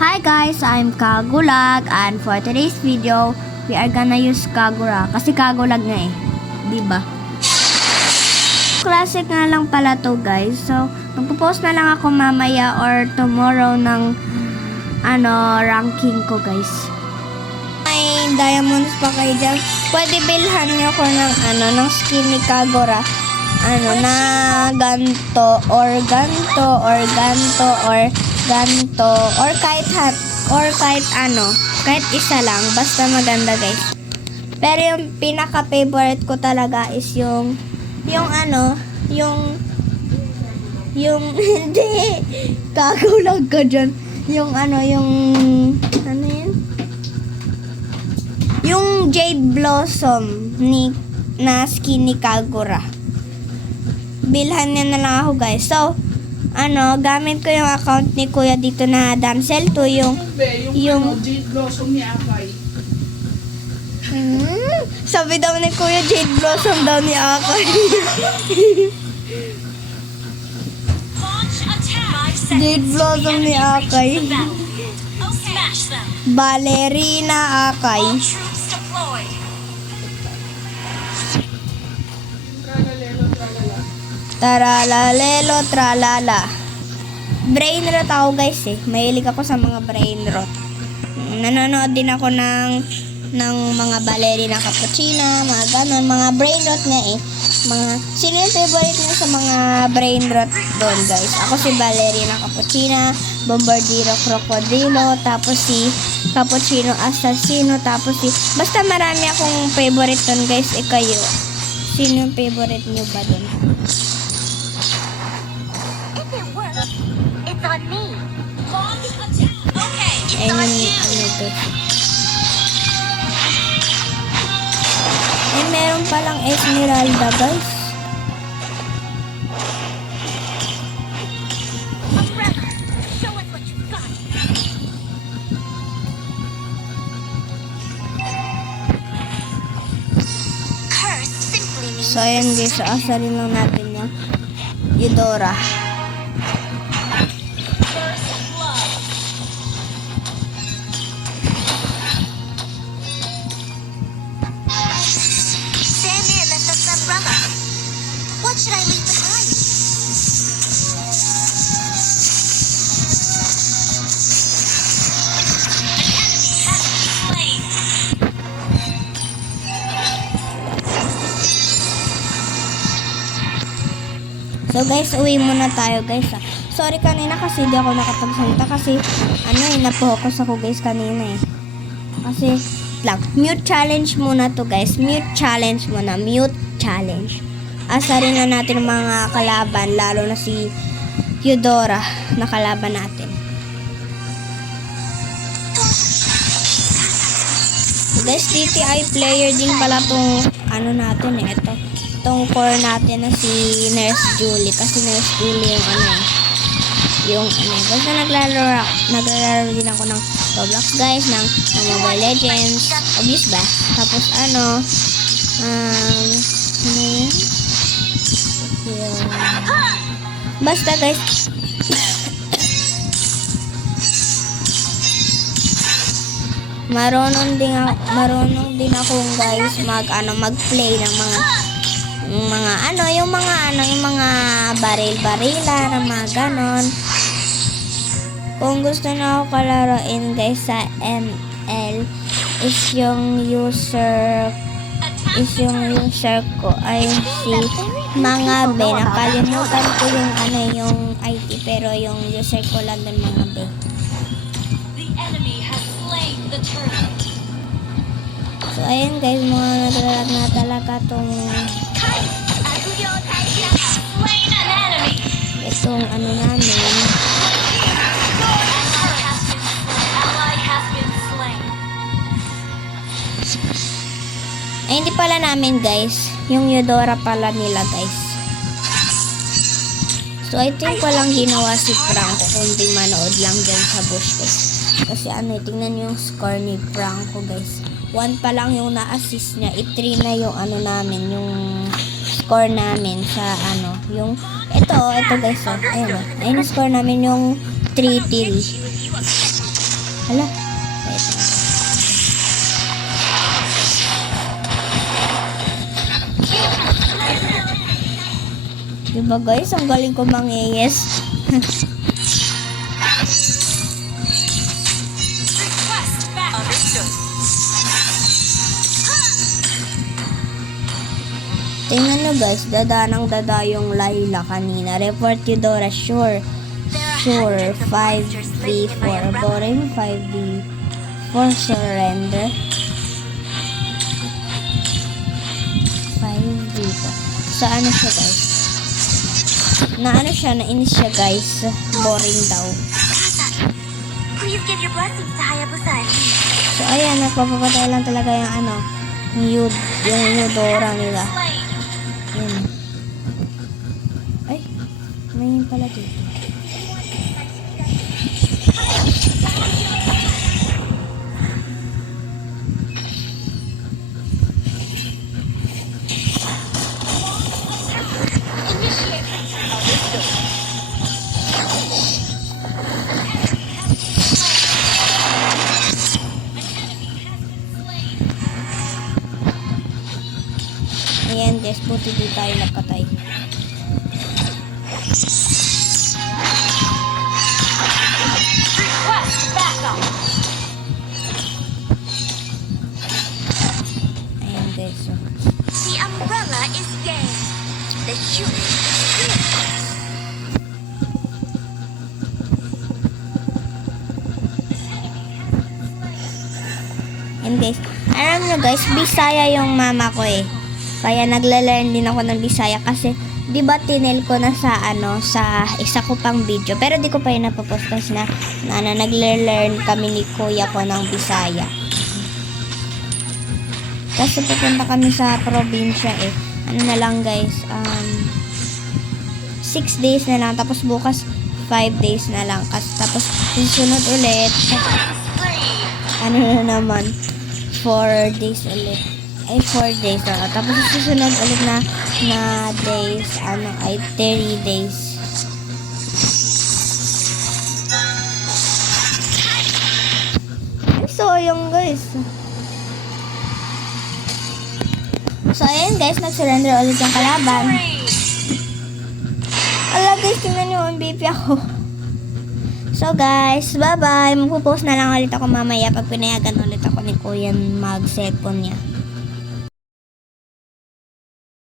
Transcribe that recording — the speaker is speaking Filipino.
Hi guys, I'm Kagulag and for today's video, we are gonna use Kagura kasi Kagulag nga eh, diba? Classic nga lang pala to guys, so magpo-post na lang ako mamaya or tomorrow ng ranking ko guys. May diamonds pa kayo dyan, pwede bilhan nyo ko ng skin ni Kagura. Na ganto or ganto or ganto or ganto or kahit kahit isa lang basta maganda guys. Pero yung pinaka favorite ko talaga is yung hindi Kagulag ka dyan, yung Jade Blossom na skin ni Kagura. Bilhan niya na lang ako guys. So, gamit ko yung account ni Kuya dito na Dancel to yung Jade Blossom ni Akay. Sabi daw ni Kuya Jade Blossom daw ni Akay. Jade Blossom ni Akay. Ballerina Akay. Taralalelo tralala. Brain rot ako guys eh. Mahilig ako sa mga brain rot. Nanonood din ako ng mga ballerina cappuccina, mga ganon, mga brain rot nga eh. Sino yung favorite nyo sa mga brain rot doon guys? Ako si ballerina cappuccina, bombardiro crocodilo, tapos si cappuccino assassino, tapos basta marami akong favorite doon guys. Kayo, sino yung favorite nyo ba doon? Ayun to. Meron palang Esmeralda guys. So ayan guys, asarin lang natin yung Eudora. What should I leave behind? So guys, uwi muna tayo guys. Sorry kanina kasi di ako nakapagsalita kasi na-focus ako guys kanina eh. Kasi mute challenge muna to guys. Mute challenge. Asarin na natin mga kalaban, lalo na si Eudora na kalaban natin. Guys, DTI player din pala tong natin eh. Itong core natin na si Nurse Julie. Kasi Nurse Julie Basta naglalaro din ako ng Roblox guys, ng Mobile Legends. Obvious ba? Tapos basta guys, marunong din ako guys mag-play ng yung mga baril-barila ng mga ganon. Kung gusto na ako kalaroin guys sa ML is yung user ko ay si Mga B. Nakalimutan ko yung IT pero yung user ko lang doon Mga B. So ayun guys, mga naglalag na talaga itong namin. Ay, hindi pala namin guys. Yung Eudora pala nila guys. So I think walang ginawa si Franco kundi manood lang dyan sa bush guys. Kasi tingnan yung score ni Franco guys. 1 pa lang yung na-assist niya. 3 na yung namin, yung score namin sa yung ito guys. Ayun yung score namin yung 3-3. Hala. Wait lang. Diba guys, ang galing ko mangiyes. Understood. Tingnan nyo guys, dada yung Layla kanina. Report you Dora, sure. Sure, 5v4. Boring, 5v4. Surrender. 5v4. So ano siya guys? Nainis siya guys. Boring daw. Kasa, please give your blessings to Hayabusa and me. So ayan, nagpapapatay lang talaga yung Eudora nila. Yun. Ay, may yun pala dito. Ayan guys, buti di tayo napatay. Ayan guys, so. The umbrella is gay. The human is Ayan guys, alam nyo guys, Bisaya yung mama ko eh. Kaya nagle-learn din ako ng Bisaya kasi 'di ba tinel ko na sa sa isa ko pang video pero di ko pa yun napopost kasi na nagle-learn kami ni kuya ko ng Bisaya. Kasi pupunta kami sa probinsya eh. Ano na lang guys, 6 days na lang tapos bukas 5 days na lang kasi tapos susunod ulit ano na naman 4 days ulit. Ay, 4 days na. Tapos susunod ulit na days, ay 30 days. Ay, so, yung guys. So, ayan guys, nag-surrender ulit yung kalaban. Ala guys, tingnan nyo, MVP ako. So guys, bye-bye. Magpo-post na lang ulit ako mamaya pag pinayagan ulit ako ni Kuya mag-second niya.